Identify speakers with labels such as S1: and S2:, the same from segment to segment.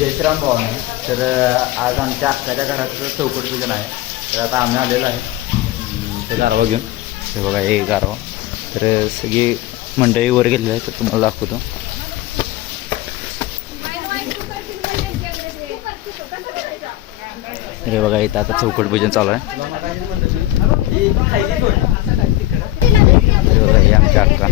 S1: जय श्रीराम भवानी तर अं, आज आमच्या अक्काच्या घराचं चौकट पूजन आहे. तर आता आम्ही आलेलो आहे. ते गारवा घेऊन. हे बघा हे गारवा. तर सगळी मंडळी वर गेलेली आहे तर तुम्हाला दाखवतो. तर हे बघा इथं आता चौकट पूजन चालू आहे हे बघा हे आमच्या अक्का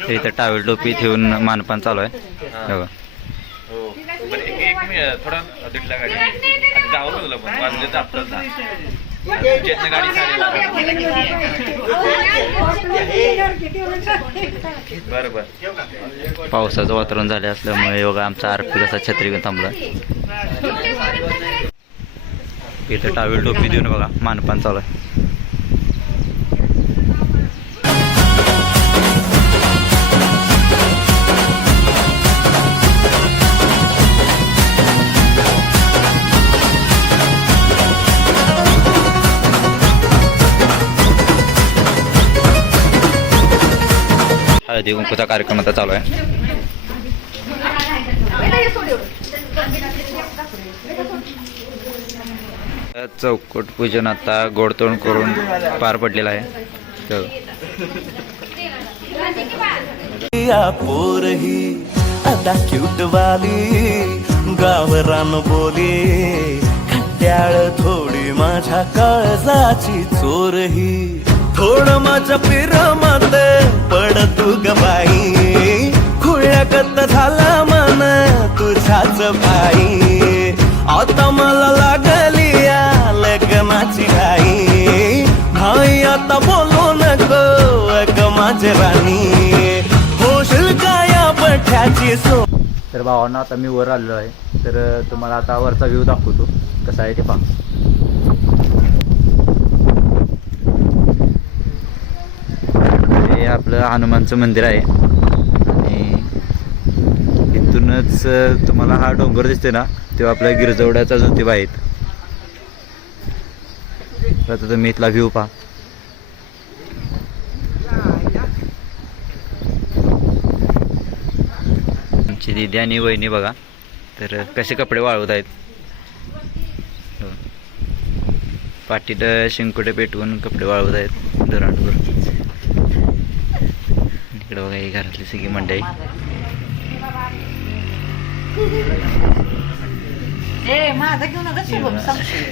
S1: तर इथं टावेल टोपी ठेवून मानपान चालू आहे. हे. बघा.
S2: हो. पण एक एक मिनिट थोडं दीडला गाडी आणि जावं लागलं पण वाजले तर आपलं जा जेतनं गाडी साडेला बरं बरं.
S1: पावसाचं वातावरण झाले असल्यामुळे बघा आमचा आरपी कसा छत्री घेऊन थांबला. इथं टावेल टोपी देऊन बघा मानपान चालू आहे. हळदी कुंकूचा कार्यक्रम आता चालू आहे. चौकट पूजन आता गोडतोड करून पार पडलेलं आहे.
S3: पोरही आता क्यूट वाली गावरान बोली खट्याळ थोडी माझ्या काळजाची चोरही. थोड माझ्या पिरम झालं मन तुझ्याच भाई आता मला लागली या लग्नाची घाई. भाई आता बोलू नको ग माझे राणी. होशील का या पठ्याची सो
S1: तर भावांना आता मी वर आलेलो आहे. तर तुम्हाला आता वरचा व्ह्यू दाखवतो. कसा आहे ते पहा. हे आपलं हनुमानचं मंदिर आहे आणि इथूनच तुम्हाला हा डोंगर दिसते ना तो आपल्या गिरजवड्याचा ज्योतिबा आहेत. आता तुम्ही इथला व्ह्यू पहा. आमची दिदी आणि वहिनी बघा तर कसे कपडे वाळवत आहेत. पाठीत शिंकुटे पेटवून कपडे वाळवत आहेत धरणवर इकडे बघा ही घरातली सगळी मंडळी
S4: ए माझा घेऊ नका शुभम
S1: येऊन.
S4: संशय